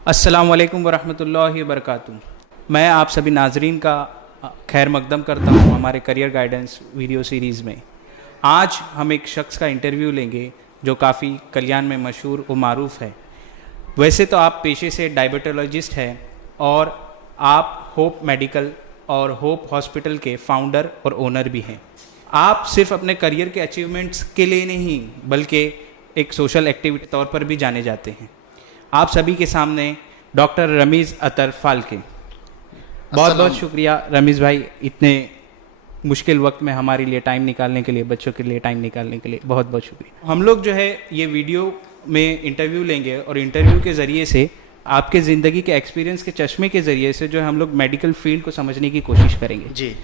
अस्सलामुअलैकुम वरहमतुल्लाहि वबरकातुहू। मैं आप सभी नाजरीन का खैर मकदम करता हूँ हमारे करियर गाइडेंस वीडियो सीरीज़ में। आज हम एक शख्स का इंटरव्यू लेंगे जो काफ़ी कल्याण में मशहूर व मारूफ है। वैसे तो आप पेशे से डायबिटोलॉजिस्ट हैं और आप होप मेडिकल और होप हॉस्पिटल के फाउंडर और ओनर भी हैं। आप सिर्फ अपने करियर के अचीवमेंट्स के लिए नहीं बल्कि एक सोशल एक्टिविटी तौर पर भी जाने जाते हैं। आप सभी के सामने डॉक्टर रमीज़ अतर फाल्के। बहुत बहुत शुक्रिया रमीज़ भाई, इतने मुश्किल वक्त में हमारे लिए टाइम निकालने के लिए, बच्चों के लिए टाइम निकालने के लिए बहुत बहुत शुक्रिया। हम लोग जो है ये वीडियो में इंटरव्यू लेंगे और इंटरव्यू के ज़रिए से आपके ज़िंदगी के एक्सपीरियंस के चश्मे के ज़रिए से जो है हम लोग मेडिकल फील्ड को समझने की कोशिश करेंगे जी।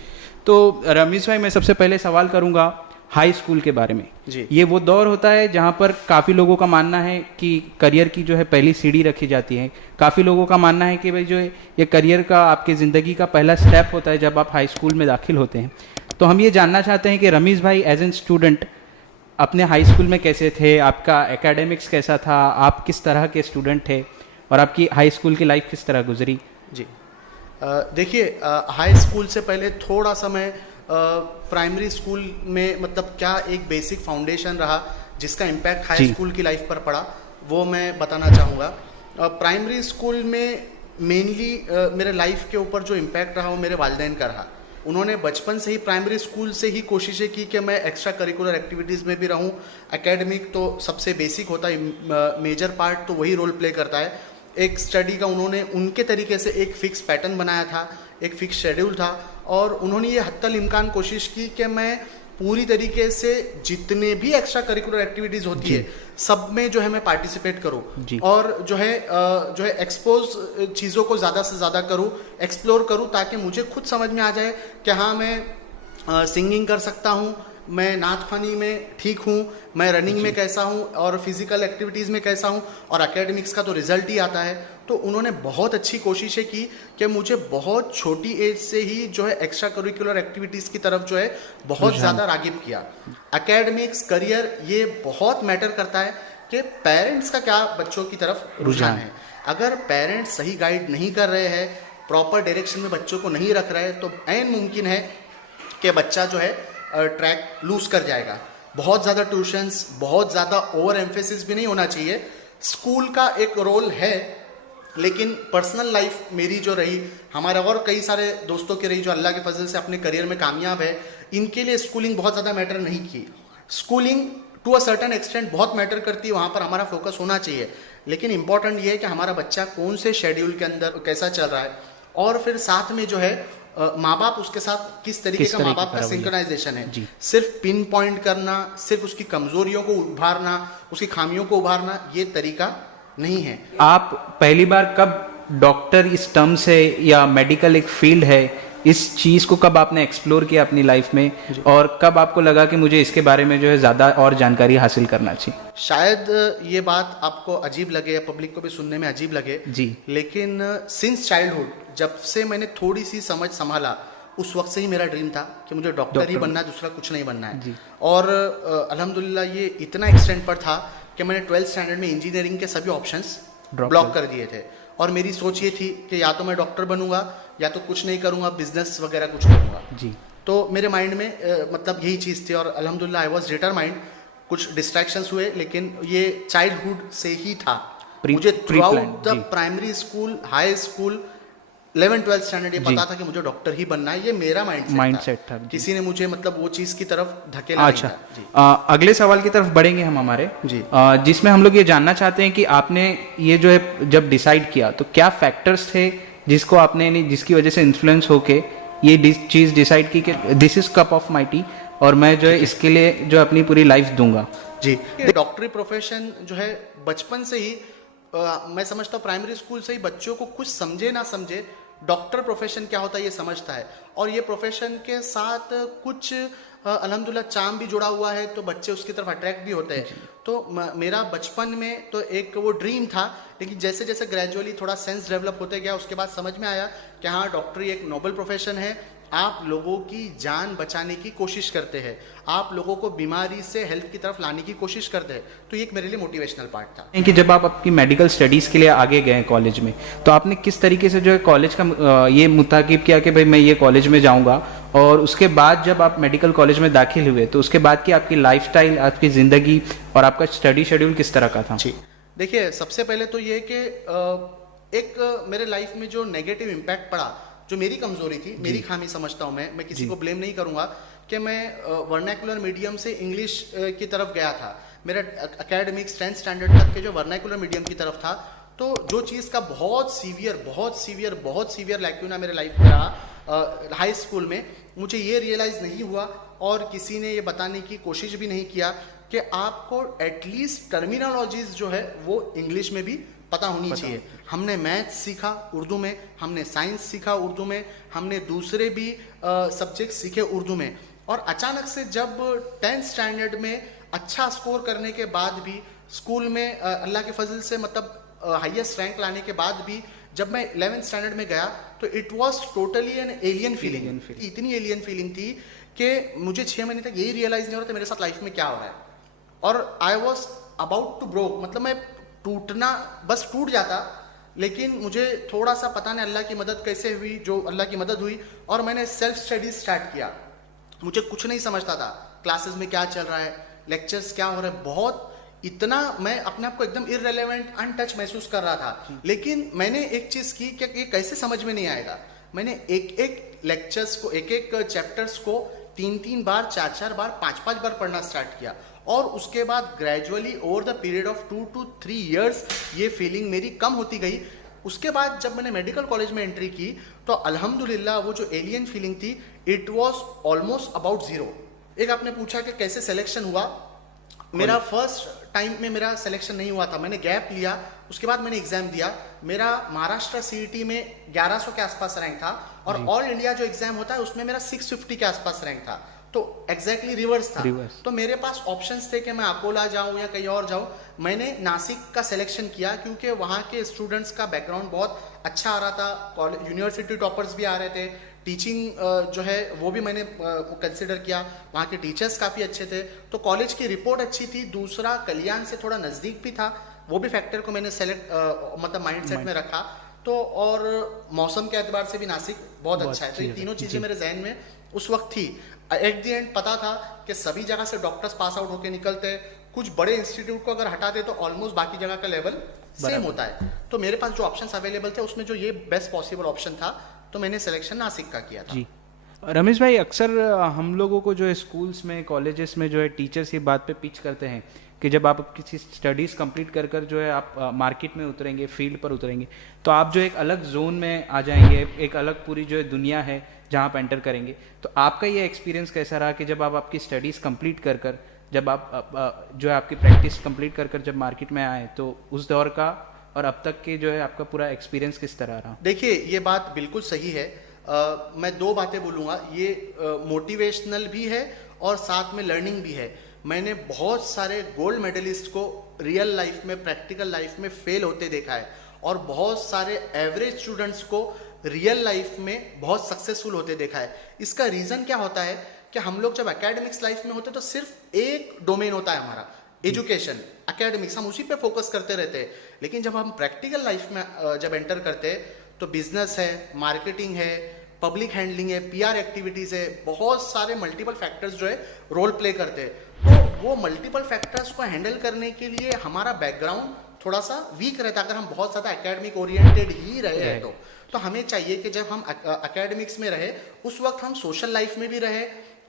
तो रमीज़ भाई, मैं सबसे पहले सवाल करूँगा हाई स्कूल के बारे में जी। ये वो दौर होता है जहाँ पर काफ़ी लोगों का मानना है कि करियर की जो है पहली सीढ़ी रखी जाती है। काफ़ी लोगों का मानना है कि भाई जो है ये करियर का आपके ज़िंदगी का पहला स्टेप होता है जब आप हाई स्कूल में दाखिल होते हैं। तो हम ये जानना चाहते हैं कि रमीज़ भाई एज एन स्टूडेंट अपने हाई स्कूल में कैसे थे, आपका एकेडमिक्स कैसा था, आप किस तरह के स्टूडेंट थे और आपकी हाई स्कूल की लाइफ किस तरह गुजरी जी। देखिए, हाई स्कूल से पहले थोड़ा सा मैं प्राइमरी स्कूल में मतलब क्या एक बेसिक फाउंडेशन रहा जिसका इम्पैक्ट हाई स्कूल की लाइफ पर पड़ा वो मैं बताना चाहूँगा। प्राइमरी स्कूल में मेनली मेरे लाइफ के ऊपर जो इम्पैक्ट रहा वो मेरे वालिदैन का रहा। उन्होंने बचपन से ही प्राइमरी स्कूल से ही कोशिशें की कि मैं एक्स्ट्रा करिकुलर एक्टिविटीज़ में भी रहूं। एकेडमिक तो सबसे बेसिक होता है, मेजर पार्ट तो वही रोल प्ले करता है। एक स्टडी का उन्होंने उनके तरीके से एक फ़िक्स पैटर्न बनाया था, एक फ़िक्स शेड्यूल था और उन्होंने ये हत्तल इम्कान कोशिश की कि मैं पूरी तरीके से जितने भी एक्स्ट्रा करिकुलर एक्टिविटीज़ होती है सब में जो है मैं पार्टिसिपेट करूं और जो है एक्सपोज चीज़ों को ज़्यादा से ज़्यादा करूं, एक्सप्लोर करूं ताकि मुझे खुद समझ में आ जाए कि हाँ मैं सिंगिंग कर सकता हूं, मैं नात ख़वानी में ठीक हूँ, मैं रनिंग में कैसा हूँ और फिज़िकल एक्टिविटीज़ में कैसा हूँ और एकेडमिक्स का तो रिज़ल्ट ही आता है। तो उन्होंने बहुत अच्छी कोशिशें की कि मुझे बहुत छोटी एज से ही जो है एक्स्ट्रा करिकुलर एक्टिविटीज़ की तरफ जो है बहुत ज़्यादा रागिब किया। एकेडमिक्स करियर ये बहुत मैटर करता है कि पेरेंट्स का क्या बच्चों की तरफ रुझान है। अगर पेरेंट्स सही गाइड नहीं कर रहे हैं, प्रॉपर डायरेक्शन में बच्चों को नहीं रख रहे हैं तो ऐन मुमकिन है कि बच्चा जो है ट्रैक लूज कर जाएगा। बहुत ज़्यादा ट्यूशन्स, बहुत ज़्यादा ओवर एम्फेसिस भी नहीं होना चाहिए। स्कूल का एक रोल है लेकिन पर्सनल लाइफ मेरी जो रही, हमारे और कई सारे दोस्तों की रही जो अल्लाह के फजल से अपने करियर में कामयाब है, इनके लिए स्कूलिंग बहुत ज़्यादा मैटर नहीं की। Schooling to a certain extent बहुत मैटर करती है, वहाँ पर हमारा फोकस होना चाहिए, लेकिन इंपॉर्टेंट ये है कि हमारा बच्चा कौन से शेड्यूल के अंदर कैसा चल रहा है और फिर साथ में जो है माँ बाप उसके साथ किस तरीके का माँ बाप का सिंक्रोनाइजेशन है। सिर्फ पिन पॉइंट करना, सिर्फ उसकी कमजोरियों को उभारना, उसकी खामियों को उभारना, ये तरीका नहीं है। आप पहली बार कब डॉक्टर इस टर्म से या मेडिकल एक फील्ड है इस चीज़ को कब आपने एक्सप्लोर किया अपनी लाइफ में और कब आपको लगा कि मुझे इसके बारे में जो है ज़्यादा और जानकारी हासिल करना चाहिए? शायद ये बात आपको अजीब लगे या पब्लिक को भी सुनने में अजीब लगे जी, लेकिन सिंस चाइल्डहुड जब से मैंने थोड़ी सी समझ संभाला उस वक्त से ही मेरा ड्रीम था कि मुझे डॉक्टर ही बनना है, दूसरा कुछ नहीं बनना है। और अल्हम्दुलिल्लाह ये इतना एक्सटेंट पर था कि मैंने 12th स्टैंडर्ड में इंजीनियरिंग के सभी ऑप्शंस ब्लॉक कर दिए थे और मेरी सोच ये थी कि या तो मैं डॉक्टर बनूंगा या तो कुछ नहीं करूंगा, बिजनेस वगैरह कुछ करूंगा जी। तो मेरे माइंड में मतलब यही चीज़ थी और अल्हम्दुलिल्लाह आई वाज डिटरमाइंड। कुछ डिस्ट्रैक्शंस हुए लेकिन ये चाइल्डहुड से ही था। मुझे through out the primary school, high school, 11th-12th standard ये पता था कि मुझे डॉक्टर ही बनना है, ये मेरा माइंडसेट था। किसी ने मुझे मतलब वो चीज़ की तरफ धकेला नहीं था। अगले सवाल की तरफ बढ़ेंगे हम हमारे जी, जिसमें हम लोग ये जानना चाहते हैं कि आपने ये जो है जब डिसाइड किया तो क्या फैक्टर्स थे जिसको आपने जिसकी वजह से इन्फ्लुएंस होके ये चीज़ डिसाइड की कि this is cup of my T और मैं जो है इसके लिए जो अपनी पूरी लाइफ दूंगा जी। डॉक्टरी प्रोफेशन जो है बचपन से ही मैं समझता हूँ प्राइमरी स्कूल से ही बच्चों को कुछ समझे ना समझे डॉक्टर प्रोफेशन क्या होता है ये समझता है और ये प्रोफेशन के साथ कुछ अल्हम्दुलिल्लाह चाम भी जुड़ा हुआ है तो बच्चे उसकी तरफ अट्रैक्ट भी होते हैं। तो मेरा बचपन में तो एक वो ड्रीम था, लेकिन जैसे जैसे ग्रेजुअली थोड़ा सेंस डेवलप होते गया उसके बाद समझ में आया कि हाँ डॉक्टरी एक नोबल प्रोफेशन है आप लोगों की जान बचाने की कोशिश करते हैं, आप लोगों को बीमारी से हेल्थ की तरफ लाने की कोशिश करते हैं, तो ये एक मेरे लिए मोटिवेशनल पार्ट था। कि जब आप आपकी मेडिकल स्टडीज़ के लिए आगे गए कॉलेज में, तो आपने किस तरीके से जो है कॉलेज का ये मुताकिब किया कि भाई मैं ये कॉलेज में जाऊंगा, और उसके बाद जब आप मेडिकल कॉलेज में दाखिल हुए तो उसके बाद की आपकी लाइफस्टाइल, आपकी ज़िंदगी और आपका स्टडी शेड्यूल किस तरह का था? जी, देखिए सबसे पहले तो ये कि मेरे लाइफ में जो नेगेटिव इम्पैक्ट पड़ा, जो मेरी कमजोरी थी, मेरी खामी समझता हूँ मैं किसी को ब्लेम नहीं करूंगा कि मैं वर्नाकुलर मीडियम से इंग्लिश की तरफ गया था। मेरा एकेडमिक्स 10th स्टैंडर्ड तक के जो वर्नाकुलर मीडियम की तरफ था, तो जो चीज़ का बहुत सीवियर लैक्यूना मेरे लाइफ में रहा हाई स्कूल में, मुझे ये रियलाइज़ नहीं हुआ और किसी ने ये बताने की कोशिश भी नहीं किया कि आपको एटलीस्ट टर्मिनोलॉजीज जो है वो इंग्लिश में भी पता होनी चाहिए। हमने मैथ सीखा उर्दू में, हमने साइंस सीखा उर्दू में, हमने दूसरे भी सब्जेक्ट सीखे उर्दू में, और अचानक से जब 10th स्टैंडर्ड में अच्छा स्कोर करने के बाद भी, स्कूल में अल्लाह के फजल से मतलब हाईएस्ट रैंक लाने के बाद भी, जब मैं 11th स्टैंडर्ड में गया तो it was totally an alien feeling. इतनी एलियन फीलिंग थी कि मुझे 6 महीने तक यही रियलाइज नहीं हो रहा था मेरे साथ लाइफ में क्या हो रहा है, और I was about to broke, मतलब मैं बस टूट जाता। लेकिन मुझे थोड़ा सा पता नहीं अल्लाह की मदद कैसे हुई, जो अल्लाह की मदद हुई, और मैंने सेल्फ स्टडी स्टार्ट किया। मुझे कुछ नहीं समझता था क्लासेस में क्या चल रहा है, लेक्चर्स क्या हो रहा है, बहुत इतना मैं अपने आप को एकदम इररिलेवेंट, अनटच महसूस कर रहा था। लेकिन मैंने एक चीज की कि ये कैसे समझ में नहीं आएगा, मैंने एक एक लेक्चर्स को, एक एक चैप्टर्स को 3-3 बार, 4-4 बार, 5-5 बार पढ़ना स्टार्ट किया, और उसके बाद gradually over the period of 2 to 3 years ये फीलिंग मेरी कम होती गई। उसके बाद जब मैंने मेडिकल कॉलेज में एंट्री की तो अल्हम्दुलिल्लाह वो जो एलियन फीलिंग थी, it was almost about zero. एक आपने पूछा कि कैसे सिलेक्शन हुआ, मेरा फर्स्ट टाइम में मेरा सिलेक्शन नहीं हुआ था, मैंने गैप लिया, उसके बाद मैंने एग्जाम दिया। मेरा महाराष्ट्र सीईटी में 1100 के आसपास रैंक था, और ऑल इंडिया जो एग्जाम होता है उसमें मेरा 650 के आसपास रैंक था, तो एग्जैक्टली रिवर्स था। तो मेरे पास ऑप्शंस थे कि मैं अकोला जाऊं या कहीं और जाऊं। मैंने नासिक का सिलेक्शन किया क्योंकि वहाँ के स्टूडेंट्स का बैकग्राउंड बहुत अच्छा आ रहा था, यूनिवर्सिटी टॉपर्स भी आ रहे थे, टीचिंग जो है वो भी मैंने कंसिडर किया, वहाँ के टीचर्स काफ़ी अच्छे थे, तो कॉलेज की रिपोर्ट अच्छी थी। दूसरा कल्याण से थोड़ा नज़दीक भी था, वो भी फैक्टर को मैंने सेलेक्ट मतलब माइंडसेट में रखा। तो और मौसम के एतबार से भी नासिक बहुत अच्छा है, तो ये तीनों चीज़ें मेरे जहन में उस वक्त थी। एट द एंड पता था कि सभी जगह से डॉक्टर्स पास आउट होकर निकलते हैं, कुछ बड़े इंस्टीट्यूट को अगर हटा दे तो ऑलमोस्ट बाकी जगह का लेवल सेम होता है, तो मेरे पास जो ऑप्शंस अवेलेबल थे उसमें जो ये बेस्ट पॉसिबल ऑप्शन था, तो मैंने सिलेक्शन नासिक का किया था। जी रमेश भाई, अक्सर हम लोगों को जो है स्कूल्स में, कॉलेजेस में जो है टीचर्स ये बात पे पिच करते हैं कि जब आप किसी स्टडीज़ कंप्लीट कर कर जो है आप मार्केट में उतरेंगे, फील्ड पर उतरेंगे, तो आप जो एक अलग जोन में आ जाएंगे, एक अलग पूरी जो है दुनिया है जहाँ आप एंटर करेंगे। तो आपका ये एक्सपीरियंस कैसा रहा कि जब आप आपकी स्टडीज़ कंप्लीट कर कर, जब आप जो है आपकी प्रैक्टिस कंप्लीट कर कर जब मार्केट में आए, तो उस दौर का और अब तक के जो है आपका पूरा एक्सपीरियंस किस तरह रहा? देखिए ये बात बिल्कुल सही है। मैं दो बातें बोलूँगा, ये मोटिवेशनल भी है और साथ में लर्निंग भी है। मैंने बहुत सारे गोल्ड मेडलिस्ट को रियल लाइफ में, प्रैक्टिकल लाइफ में फेल होते देखा है, और बहुत सारे एवरेज स्टूडेंट्स को रियल लाइफ में बहुत सक्सेसफुल होते देखा है। इसका रीज़न क्या होता है कि हम लोग जब एकेडमिक्स लाइफ में होते तो सिर्फ एक डोमेन होता है हमारा, एजुकेशन, एकेडमिक्स, हम उसी पे फोकस करते रहते हैं। लेकिन जब हम प्रैक्टिकल लाइफ में जब एंटर करते हैं तो बिजनेस है, मार्केटिंग है, पब्लिक हैंडलिंग है, पीआर एक्टिविटीज़ है, बहुत सारे मल्टीपल फैक्टर्स जो है रोल प्ले करते हैं। तो वो मल्टीपल फैक्टर्स को हैंडल करने के लिए हमारा बैकग्राउंड थोड़ा सा वीक रहता है। अगर हम बहुत ज़्यादा एकेडमिक ओरिएंटेड ही रहे हैं तो हमें चाहिए कि जब हम एकेडमिक्स में रहे उस वक्त हम सोशल लाइफ में भी रहे,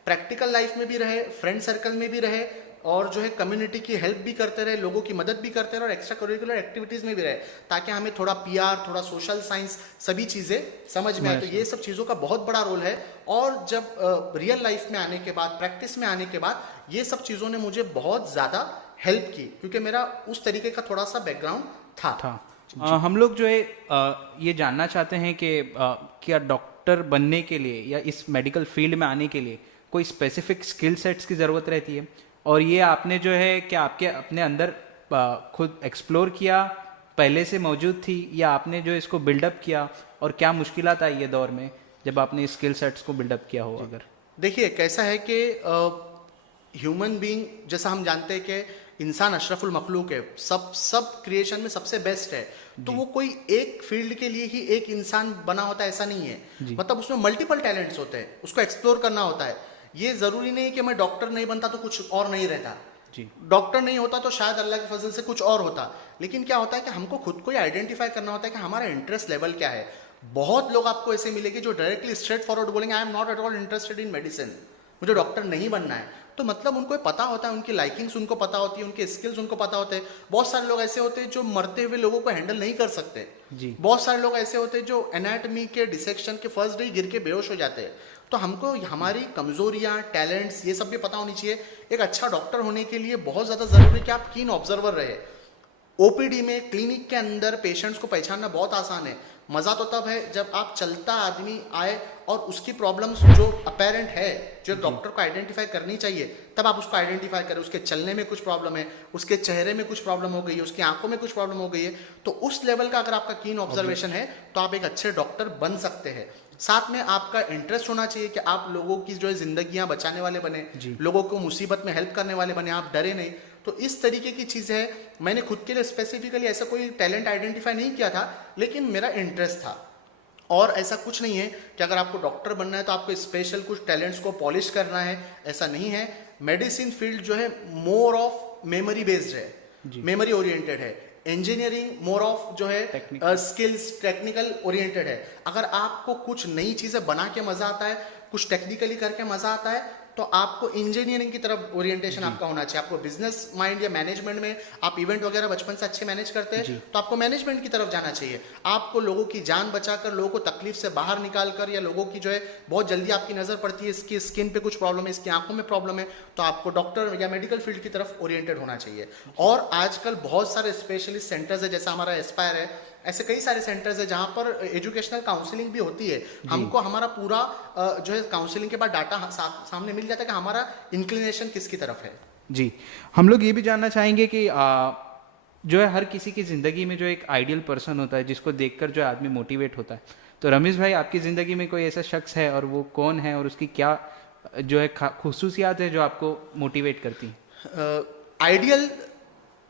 प्रैक्टिकल लाइफ में भी रहे, फ्रेंड सर्कल में भी रहे, और जो है कम्युनिटी की हेल्प भी करते रहे, लोगों की मदद भी करते रहे, और एक्स्ट्रा करिकुलर एक्टिविटीज़ में भी रहे, ताकि हमें थोड़ा पीआर, थोड़ा सोशल साइंस, सभी चीज़ें समझ में आए। तो ये सब चीज़ों का बहुत बड़ा रोल है। और जब रियल लाइफ में आने के बाद, प्रैक्टिस में आने के बाद, ये सब चीज़ों ने मुझे बहुत ज़्यादा हेल्प की, क्योंकि मेरा उस तरीके का थोड़ा सा बैकग्राउंड था। हम लोग जो है ये जानना चाहते हैं कि क्या डॉक्टर बनने के लिए या इस मेडिकल फील्ड में आने के लिए कोई स्पेसिफिक स्किल सेट्स की ज़रूरत रहती है, और ये आपने जो है क्या आपके अपने अंदर खुद एक्सप्लोर किया, पहले से मौजूद थी, या आपने जो इसको बिल्डअप किया, और क्या मुश्किलात आई ये दौर में जब आपने स्किल सेट्स को बिल्डअप किया हो? अगर देखिए कैसा है कि ह्यूमन बीइंग, जैसा हम जानते हैं कि इंसान अशरफुल मखलूक है, सब क्रिएशन में सबसे बेस्ट है, तो वो कोई एक फील्ड के लिए ही एक इंसान बना होता है ऐसा नहीं है। मतलब उसमें मल्टीपल टैलेंट्स होते हैं, उसको एक्सप्लोर करना होता है। ये जरूरी नहीं कि मैं डॉक्टर नहीं बनता तो कुछ और नहीं रहता, डॉक्टर नहीं होता तो शायद अल्लाह के फजल से कुछ और होता। लेकिन क्या होता है कि हमको खुद को ही आइडेंटिफाई करना होता है कि हमारा इंटरेस्ट लेवल क्या है। बहुत लोग आपको ऐसे मिलेंगे जो डायरेक्टली स्ट्रेट फॉरवर्ड बोलेंगे I am not at all interested in medicine, मुझे डॉक्टर नहीं बनना है। तो मतलब उनको पता होता है, उनकी लाइकिंग्स उनको पता होती है, उनके स्किल्स उनको पता होते हैं। बहुत सारे लोग ऐसे होते हैं जो मरते हुए लोगों को हैंडल नहीं कर सकते जी। बहुत सारे लोग ऐसे होते हैं जो एनाटॉमी के डिसेक्शन के फर्स्ट डे गिर के बेहोश हो जाते हैं। तो हमको हमारी कमजोरियां, टैलेंट्स, ये सब भी पता होनी चाहिए। एक अच्छा डॉक्टर होने के लिए बहुत ज़्यादा ज़रूरी है कि आप कीन ऑब्जर्वर रहे। ओपीडी में, क्लिनिक के अंदर पेशेंट्स को पहचानना बहुत आसान है। मज़ा तो तब है जब आप चलता आदमी आए और उसकी प्रॉब्लम्स जो अपेरेंट है, जो डॉक्टर को आइडेंटिफाई करनी चाहिए, तब आप उसको आइडेंटिफाई करें। उसके चलने में कुछ प्रॉब्लम है, उसके चेहरे में कुछ प्रॉब्लम हो गई है, उसकी आंखों में कुछ प्रॉब्लम हो गई है, तो उस लेवल का अगर आपका कीन ऑब्जर्वेशन है तो आप एक अच्छे डॉक्टर बन सकते हैं। साथ में आपका इंटरेस्ट होना चाहिए कि आप लोगों की जो है जिंदगियां बचाने वाले बने, लोगों को मुसीबत में हेल्प करने वाले बने, आप डरे नहीं। तो इस तरीके की चीज़ है। मैंने खुद के लिए स्पेसिफिकली ऐसा कोई टैलेंट आइडेंटिफाई नहीं किया था, लेकिन मेरा इंटरेस्ट था। और ऐसा कुछ नहीं है कि अगर आपको डॉक्टर बनना है तो आपको स्पेशल कुछ टैलेंट्स को पॉलिश करना है, ऐसा नहीं है। मेडिसिन फील्ड जो है मोर ऑफ मेमोरी बेस्ड है, मेमोरी ओरिएंटेड है। इंजीनियरिंग मोर ऑफ जो है स्किल्स, टेक्निकल ओरिएंटेड है। अगर आपको कुछ नई चीज़ें बना के मज़ा आता है, कुछ टेक्निकली करके मज़ा आता है, तो आपको इंजीनियरिंग की तरफ ओरिएंटेशन आपका होना चाहिए। आपको बिजनेस माइंड या मैनेजमेंट में, आप इवेंट वगैरह बचपन से अच्छे मैनेज करते हैं तो आपको मैनेजमेंट की तरफ जाना चाहिए। आपको लोगों की जान बचाकर, लोगों को तकलीफ से बाहर निकाल कर, या लोगों की जो है बहुत जल्दी आपकी नज़र पड़ती है, इसकी स्किन पे कुछ प्रॉब्लम है, इसकी आंखों में प्रॉब्लम है, तो आपको डॉक्टर या मेडिकल फील्ड की तरफ ओरिएंटेड होना चाहिए। और आजकल बहुत सारे स्पेशलिस्ट सेंटर्स है, जैसा हमारा एस्पायर है, ऐसे कई सारे सेंटर्स है जहां पर एजुकेशनल काउंसलिंग भी होती है। हमको हमारा पूरा जो है काउंसलिंग के बाद डाटा सामने मिल जाता है कि हमारा इंक्लिनेशन किसकी तरफ है। जी, हम लोग ये भी जानना चाहेंगे कि जो है हर किसी की ज़िंदगी में जो एक आइडियल पर्सन होता है जिसको देखकर जो आदमी मोटिवेट होता है, तो रमेश भाई आपकी ज़िंदगी में कोई ऐसा शख्स है और वो कौन है और उसकी क्या जो है खुसूसियात है जो आपको मोटिवेट करती हैं? Ideal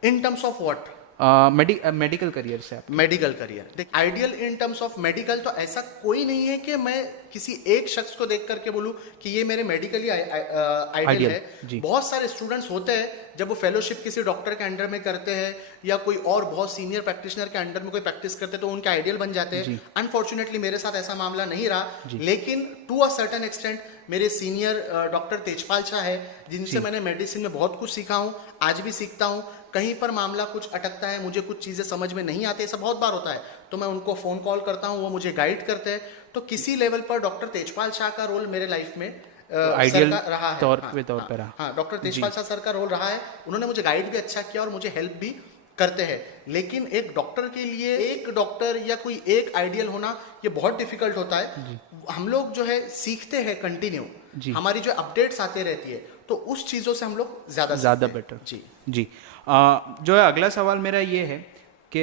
in terms of what? Medical career से। मेडिकल करियर, देख ideal in terms of medical तो ऐसा कोई नहीं है कि मैं किसी एक शख्स को देख करके बोलूं कि ये मेरे मेडिकली आइडियल है। बहुत सारे स्टूडेंट्स होते हैं जब वो फेलोशिप किसी डॉक्टर के अंडर में करते हैं या कोई और बहुत सीनियर प्रैक्टिशनर के अंडर में कोई प्रैक्टिस करते हैं तो उनके आइडियल बन जाते हैं। अनफॉर्चुनेटली मेरे साथ ऐसा मामला नहीं रहा, लेकिन टू अ सर्टेन एक्सटेंट मेरे सीनियर डॉक्टर तेजपाल शाह है, जिनसे मैंने मेडिसिन में बहुत कुछ सीखा हूँ, आज भी सीखता हूँ। कहीं पर मामला कुछ अटकता है, मुझे कुछ चीज़ें समझ में नहीं आती, ऐसा बहुत बार होता है, तो मैं उनको फ़ोन कॉल करता हूँ, वो मुझे गाइड करते हैं। तो किसी लेवल पर डॉक्टर तेजपाल शाह का रोल मेरे लाइफ में आइडियल रहा है। तौर पे रहा। हाँ, डॉक्टर तेजपाल शाह सर का रोल रहा है। उन्होंने मुझे गाइड भी अच्छा किया और मुझे हेल्प भी करते हैं। लेकिन एक डॉक्टर के लिए एक डॉक्टर या कोई एक आइडियल होना ये बहुत डिफिकल्ट होता है। हम लोग जो है सीखते हैं कंटिन्यू, हमारी जो अपडेट्स आते रहती है, तो उस चीज़ों से हम लोग ज़्यादा बेटर। जी जो है अगला सवाल मेरा ये है कि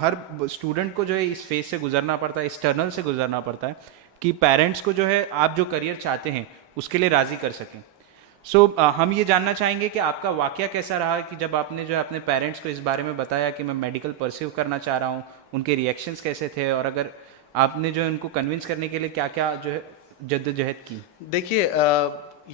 हर स्टूडेंट को जो है इस फेज से गुजरना पड़ता है, इस टनल से गुजरना पड़ता है कि पेरेंट्स को जो है आप जो करियर चाहते हैं उसके लिए राज़ी कर सकें। सो हम ये जानना चाहेंगे कि आपका वाकया कैसा रहा कि जब आपने जो है अपने पेरेंट्स को इस बारे में बताया कि मैं मेडिकल परस्यू करना चाह रहा हूँ, उनके रिएक्शंस कैसे थे और अगर आपने जो उनको कन्विंस करने के लिए क्या क्या जो है जद्दोजहद की? देखिए,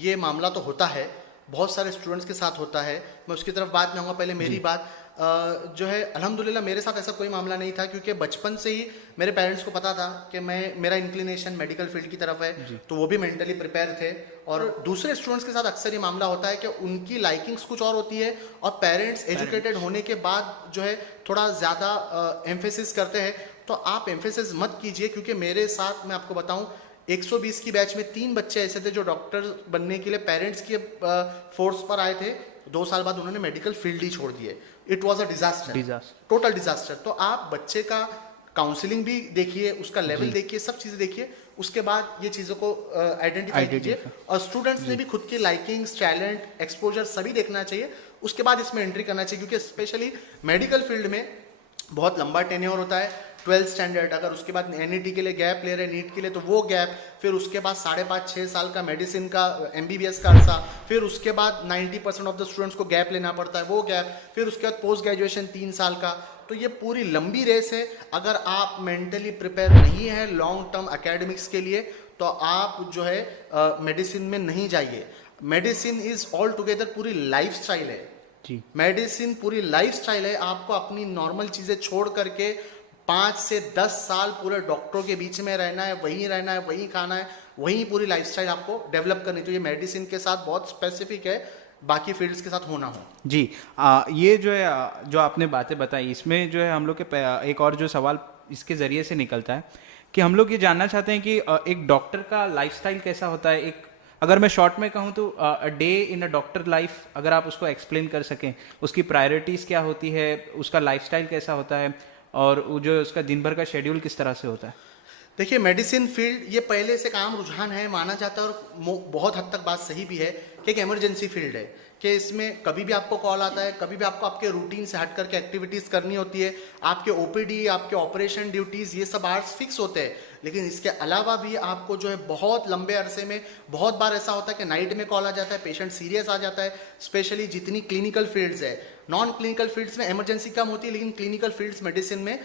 ये मामला तो होता है, बहुत सारे स्टूडेंट्स के साथ होता है, मैं उसकी तरफ बाद में आऊँगा। पहले मेरी बात जो है, अल्हम्दुलिल्लाह मेरे साथ ऐसा कोई मामला नहीं था, क्योंकि बचपन से ही मेरे पेरेंट्स को पता था कि मेरा इंक्लिनेशन मेडिकल फील्ड की तरफ है, तो वो भी मेंटली प्रिपेयर थे। और दूसरे स्टूडेंट्स के साथ अक्सर ये मामला होता है कि उनकी लाइकिंग्स कुछ और होती है और पेरेंट्स एजुकेटेड होने के बाद जो है थोड़ा ज़्यादा एम्फेसिस करते हैं। तो आप एम्फेसिस मत कीजिए, क्योंकि मेरे साथ मैं आपको बताऊँ 120 की बैच में 3 बच्चे ऐसे थे जो डॉक्टर बनने के लिए पेरेंट्स के फोर्स पर आए थे। 2 साल बाद उन्होंने मेडिकल फील्ड ही छोड़ दिए। It was a disaster, total disaster. तो आप बच्चे का काउंसलिंग भी देखिए, उसका लेवल देखिए, सब चीज़ें देखिए, उसके बाद ये चीज़ों को आइडेंटिफाई कीजिए। और स्टूडेंट्स ने भी खुद की लाइकिंग्स, टैलेंट, एक्सपोजर सभी देखना चाहिए, उसके बाद इसमें एंट्री करना चाहिए। क्योंकि स्पेशली मेडिकल फील्ड में बहुत लंबा टेन्योर होता है, 12th स्टैंडर्ड, अगर उसके बाद एनईटी के लिए गैप ले रहे हैं, नीट के लिए, तो वो गैप, फिर उसके बाद 5.5-6 साल का मेडिसिन का एमबीबीएस का अर्सा, फिर उसके बाद 90% ऑफ द स्टूडेंट्स को गैप लेना पड़ता है, वो गैप, फिर उसके बाद पोस्ट ग्रेजुएशन 3 साल का। तो ये पूरी लंबी रेस है। अगर आप मेंटली प्रिपेयर नहीं है लॉन्ग टर्म एकेडमिक्स के लिए, तो आप जो है मेडिसिन में नहीं जाइए। मेडिसिन इज ऑल टुगेदर पूरी लाइफ स्टाइल है जी। मेडिसिन पूरी लाइफ स्टाइल है। आपको अपनी नॉर्मल चीजें छोड़ करके 5 से 10 साल पूरे डॉक्टरों के बीच में रहना है, वहीं रहना है, वहीं खाना है, वहीं पूरी लाइफ स्टाइल आपको डेवलप करनी। तो ये मेडिसिन के साथ बहुत स्पेसिफिक है, बाकी फील्ड्स के साथ होना हो। जी। ये जो है जो आपने बातें बताई, इसमें जो है हम लोग के एक और जो सवाल इसके ज़रिए से निकलता है कि हम लोग ये जानना चाहते हैं कि एक डॉक्टर का लाइफस्टाइल कैसा होता है। एक अगर मैं शॉर्ट में कहूँ तो a day in a doctor life, अगर आप उसको एक्सप्लेन कर सकें, उसकी प्रायोरिटीज़ क्या होती है, उसका लाइफस्टाइल कैसा होता है, और वो जो उसका दिन भर का शेड्यूल किस तरह से होता है। देखिए, मेडिसिन फील्ड ये पहले से काम रुझान है, माना जाता है, और बहुत हद तक बात सही भी है कि एक इमरजेंसी फील्ड है, कि इसमें कभी भी आपको कॉल आता है, कभी भी आपको आपके रूटीन से हट करके एक्टिविटीज़ करनी होती है। आपके ओपीडी, आपके ऑपरेशन ड्यूटीज़, ये सब आवर्स फिक्स होते हैं। लेकिन इसके अलावा भी आपको जो है बहुत लंबे अरसे में बहुत बार ऐसा होता है कि नाइट में कॉल आ जाता है, पेशेंट सीरियस आ जाता है। स्पेशली जितनी क्लिनिकल फील्ड्स है, नॉन क्लिनिकल फील्ड्स में इमरजेंसी कम होती है, लेकिन क्लिनिकल फील्ड्स मेडिसिन में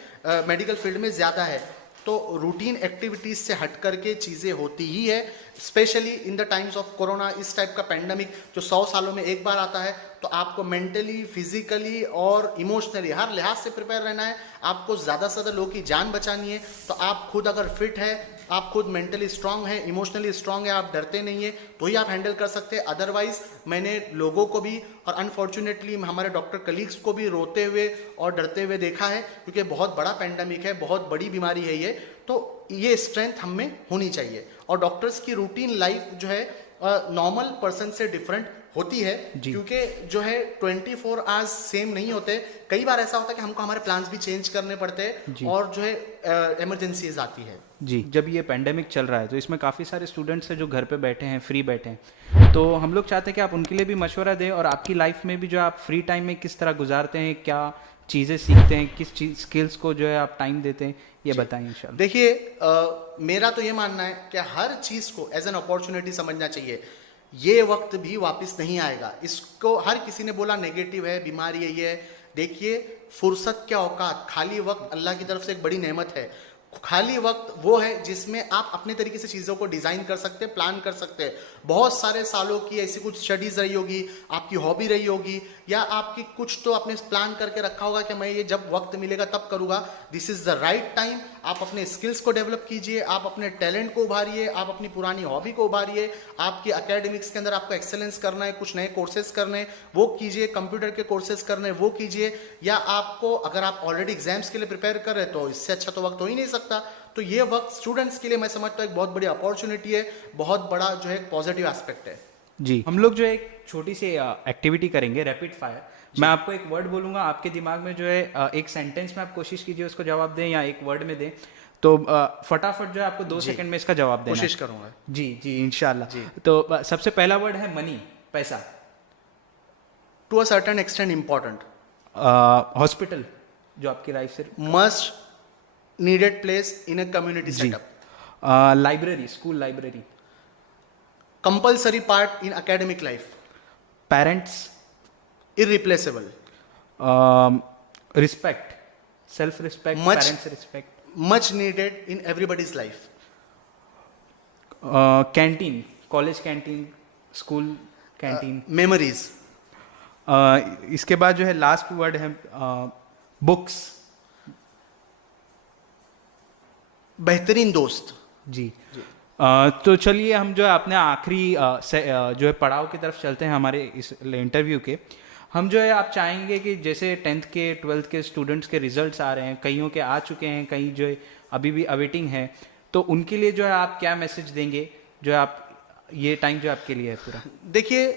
मेडिकल फील्ड में ज़्यादा है। तो रूटीन एक्टिविटीज से हट करके चीज़ें होती ही है। Specially in the times of corona, इस टाइप का पेंडेमिक जो 100 सालों में एक बार आता है, तो आपको मेंटली, फिजिकली और इमोशनली हर लिहाज से प्रिपेयर रहना है। आपको ज़्यादा से ज़्यादा लोगों की जान बचानी है। तो आप खुद अगर फिट है, आप खुद मेंटली स्ट्रांग है, इमोशनली स्ट्रांग है, आप डरते नहीं है, तो ही आप हैंडल कर सकते हैं। अदरवाइज मैंने लोगों को भी, और अनफॉर्चुनेटली हमारे डॉक्टर कलीग्स को भी रोते हुए और डरते हुए देखा है, क्योंकि बहुत बड़ा पेंडेमिक है, बहुत बड़ी बीमारी है ये। तो ये स्ट्रेंथ हम में होनी चाहिए। और डॉक्टर्स की रूटीन लाइफ जो है नॉर्मल पर्सन से डिफरेंट होती है, क्योंकि जो है 24 आवर्स सेम नहीं होते। कई बार ऐसा होता है कि हमको हमारे प्लान्स भी चेंज करने पड़ते हैं, और जो है इमरजेंसीज आती है। जी। जब ये पेंडेमिक चल रहा है तो इसमें काफ़ी सारे स्टूडेंट्स हैं जो घर पे बैठे हैं, फ्री बैठे हैं, तो हम लोग चाहते हैं कि आप उनके लिए भी मशवरा दें, और आपकी लाइफ में भी जो आप फ्री टाइम में किस तरह गुजारते हैं, क्या चीज़ें सीखते हैं, किस चीज स्किल्स को जो है आप टाइम देते हैं, ये बताएं इंशाल्लाह। देखिए, मेरा तो ये मानना है कि हर चीज़ को एज एन अपॉर्चुनिटी समझना चाहिए। ये वक्त भी वापस नहीं आएगा। इसको हर किसी ने बोला नेगेटिव है, बीमारी है, ये है। देखिए, फुर्सत के औकात, खाली वक्त अल्लाह की तरफ से एक बड़ी नेमत है। खाली वक्त वो है जिसमें आप अपने तरीके से चीज़ों को डिज़ाइन कर सकते हैं, प्लान कर सकते हैं। बहुत सारे सालों की ऐसी कुछ स्टडीज़ रही होगी, आपकी हॉबी रही होगी, या आपकी कुछ तो आपने प्लान करके रखा होगा कि मैं ये जब वक्त मिलेगा तब करूँगा। This is the right time. आप अपने स्किल्स को डेवलप कीजिए, आप अपने टैलेंट को उभारिए, आप अपनी पुरानी हॉबी को उभारिए। आपकी एकेडमिक्स के अंदर आपको एक्सेलेंस करना है, कुछ नए कोर्सेज करने हैं, वो कीजिए। कंप्यूटर के कोर्सेज करने हैं, वो कीजिए। या आपको, अगर आप ऑलरेडी एग्जाम्स के लिए प्रिपेयर कर रहे हैं, तो इससे अच्छा तो वक्त हो ही नहीं सकता। तो ये वक्त स्टूडेंट्स के लिए मैं समझता हूँ एक बहुत बड़ी अपॉर्चुनिटी है, बहुत बड़ा जो है पॉजिटिव एस्पेक्ट है। जी। हम लोग जो है एक छोटी सी एक्टिविटी करेंगे, रैपिड फायर। मैं आपको एक वर्ड बोलूंगा, आपके दिमाग में जो है एक सेंटेंस में आप कोशिश कीजिए उसको जवाब दें, या एक वर्ड में दें। तो फटाफट जो है आपको 2 सेकंड में इसका जवाब देना। कोशिश करूंगा। जी जी, इंशाल्लाह। तो सबसे पहला वर्ड है मनी, पैसा। To a certain extent important. Hospital, जो आपकी लाइफ से। Must needed place in a community setup. Library, school library. Compulsory part in academic life. Parents. Irreplaceable. Respect, self respect, Much- parents respect. Much needed in everybody's life. Canteen, college canteen, school canteen. Memories. इसके बाद जो है last word है books. बेहतरीन दोस्त। जी। तो चलिए हम जो है अपने आखिरी जो है पड़ाव की तरफ चलते हैं हमारे इस इंटरव्यू के। हम जो है आप चाहेंगे कि जैसे 10th के 12th के स्टूडेंट्स के रिजल्ट्स आ रहे हैं, कईयों के आ चुके हैं, कई जो है अभी भी अवेटिंग है, तो उनके लिए जो है आप क्या मैसेज देंगे, जो है आप ये टाइम जो आपके लिए है पूरा। देखिए,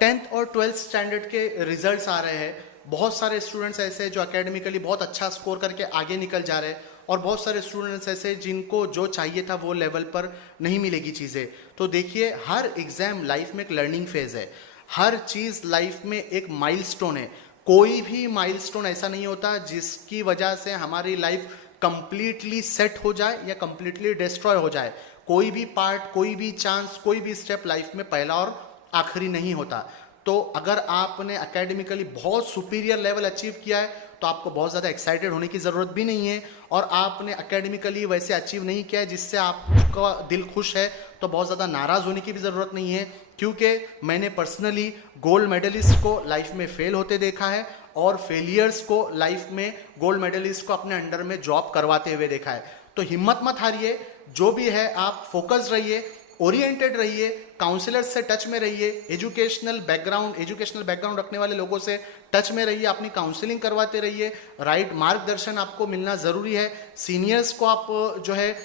10th और 12th स्टैंडर्ड के रिजल्ट्स आ रहे हैं। बहुत सारे स्टूडेंट्स ऐसे हैं जो एकेडमिकली बहुत अच्छा स्कोर करके आगे निकल जा रहे हैं, और बहुत सारे स्टूडेंट्स ऐसे जिनको जो चाहिए था वो लेवल पर नहीं मिलेगी चीज़ें। तो देखिए, हर एग्जाम लाइफ में एक लर्निंग फेज है। हर चीज़ लाइफ में एक माइलस्टोन है। कोई भी माइलस्टोन ऐसा नहीं होता जिसकी वजह से हमारी लाइफ कंप्लीटली सेट हो जाए या कंप्लीटली डिस्ट्रॉय हो जाए। कोई भी पार्ट, कोई भी चांस, कोई भी स्टेप लाइफ में पहला और आखिरी नहीं होता। तो अगर आपने एकेडमिकली बहुत सुपीरियर लेवल अचीव किया है तो आपको बहुत ज़्यादा एक्साइटेड होने की ज़रूरत भी नहीं है, और आपने एकेडमिकली वैसे अचीव नहीं किया है जिससे आपका दिल खुश है तो बहुत ज़्यादा नाराज़ होने की भी ज़रूरत नहीं है, क्योंकि मैंने पर्सनली गोल्ड मेडलिस्ट को लाइफ में फेल होते देखा है और फेलियर्स को लाइफ में गोल्ड मेडलिस्ट को अपने अंडर में जॉब करवाते हुए देखा है। तो हिम्मत मत हारिए, जो भी है आप फोकस रहिए, ओरिएंटेड रहिए, काउंसलर से टच में रहिए, एजुकेशनल बैकग्राउंड रखने वाले लोगों से टच में रहिए, अपनी काउंसलिंग करवाते रहिए, राइट मार्गदर्शन आपको मिलना ज़रूरी है। सीनियर्स को आप जो है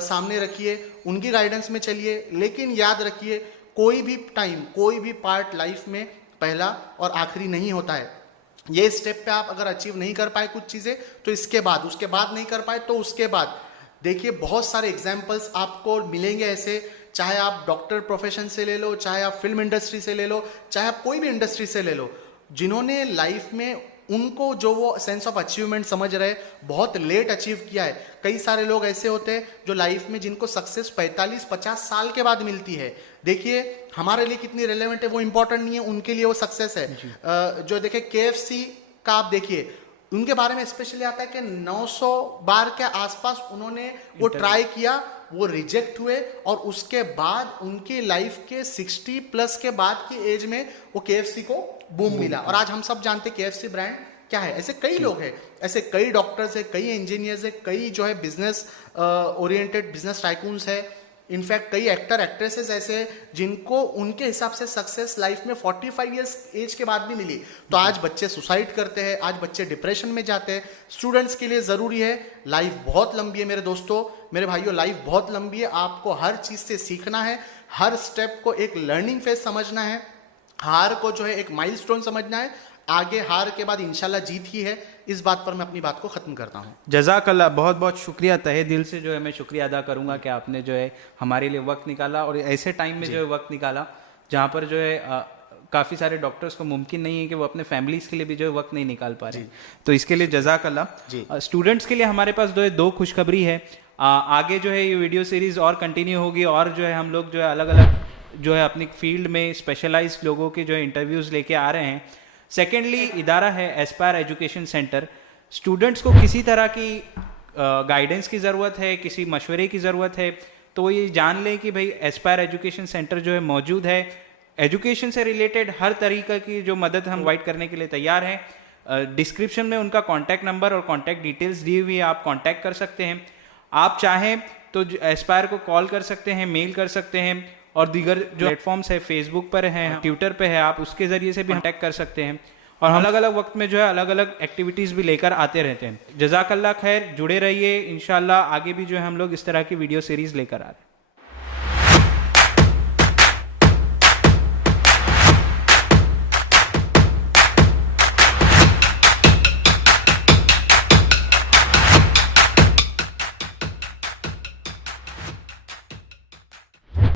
सामने रखिए, उनकी गाइडेंस में चलिए, लेकिन याद रखिए कोई भी टाइम, कोई भी पार्ट लाइफ में पहला और आखिरी नहीं होता है। ये स्टेप पे आप अगर अचीव नहीं कर पाए कुछ चीज़ें तो उसके बाद नहीं कर पाए तो उसके बाद देखिए बहुत सारे एग्जाम्पल्स आपको मिलेंगे ऐसे, चाहे आप डॉक्टर प्रोफेशन से ले लो, चाहे आप फिल्म इंडस्ट्री से ले लो, चाहे आप कोई भी इंडस्ट्री से ले लो, जिन्होंने लाइफ में उनको जो वो सेंस ऑफ अचीवमेंट समझ रहे बहुत लेट अचीव किया है। कई सारे लोग ऐसे होते हैं जो लाइफ में जिनको सक्सेस 45-50 साल के बाद मिलती है। देखिए हमारे लिए कितनी रिलेवेंट है वो इंपॉर्टेंट नहीं है, उनके लिए वो सक्सेस है। जो देखिए KFC का आप देखिए, उनके बारे में स्पेशली आता है कि 900 बार के आसपास उन्होंने वो ट्राई किया, वो रिजेक्ट हुए, और उसके बाद उनकी लाइफ के 60 प्लस के बाद की एज में वो KFC को बूम मिला, और आज हम सब जानते हैं KFC ब्रांड क्या है। ऐसे कई लोग हैं, ऐसे कई डॉक्टर्स है, कई इंजीनियर्स है, कई जो है बिजनेस ओरिएंटेड बिजनेस टाइकून्स है, इनफैक्ट कई एक्टर एक्ट्रेसेस ऐसे जिनको उनके हिसाब से सक्सेस लाइफ में 45 इयर्स एज के बाद भी मिली। तो आज बच्चे सुसाइड करते हैं, आज बच्चे डिप्रेशन में जाते हैं। स्टूडेंट्स के लिए ज़रूरी है, लाइफ बहुत लंबी है मेरे दोस्तों, मेरे भाइयों, लाइफ बहुत लंबी है। आपको हर चीज़ से सीखना है, हर स्टेप को एक लर्निंग फेज समझना है, हार को जो है एक माइलस्टोन समझना है, आगे हार के बाद इंशाल्लाह जीत ही है। इस बात पर मैं अपनी बात को ख़त्म करता हूँ। जज़ाकल्लाह, बहुत बहुत शुक्रिया, तहे दिल से जो है मैं शुक्रिया अदा करूँगा कि आपने जो है हमारे लिए वक्त निकाला, और ऐसे टाइम में जो है वक्त निकाला जहाँ पर जो है काफ़ी सारे डॉक्टर्स को मुमकिन नहीं है कि वो अपने फैमिलीज़ के लिए भी जो है वक्त नहीं निकाल पा रहे, तो इसके लिए जज़ाकल्लाह। स्टूडेंट्स के लिए हमारे पास जो है 2 खुशखबरी है। आगे जो है ये वीडियो सीरीज़ और कंटिन्यू होगी, और जो है हम लोग जो है अलग अलग जो है अपनी फील्ड में स्पेशलाइज लोगों के जो है इंटरव्यूज़ लेके आ रहे हैं। सेकेंडली, इदारा है एस्पायर एजुकेशन सेंटर। स्टूडेंट्स को किसी तरह की गाइडेंस की ज़रूरत है, किसी मशवरे की ज़रूरत है, तो ये जान लें कि भाई एस्पायर एजुकेशन सेंटर जो है मौजूद है। एजुकेशन से रिलेटेड हर तरीक़े की जो मदद हम प्रोवाइड करने के लिए तैयार हैं। डिस्क्रिप्शन में उनका कॉन्टैक्ट नंबर और कॉन्टैक्ट डिटेल्स दी हुई है, आप कॉन्टैक्ट कर सकते हैं। आप चाहें तो एस्पायर को कॉल कर सकते हैं, मेल कर सकते हैं, और दीगर जो प्लेटफॉर्म्स है, फेसबुक पर है, ट्विटर पे है, आप उसके ज़रिए से भी कॉन्टैक्ट कर सकते हैं, और हम अलग अलग वक्त में जो है अलग अलग एक्टिविटीज़ भी लेकर आते रहते हैं। जज़ाकल्लाह खैर, जुड़े रहिए, इंशाल्लाह आगे भी जो है हम लोग इस तरह की वीडियो सीरीज़ लेकर आ रहे हैं।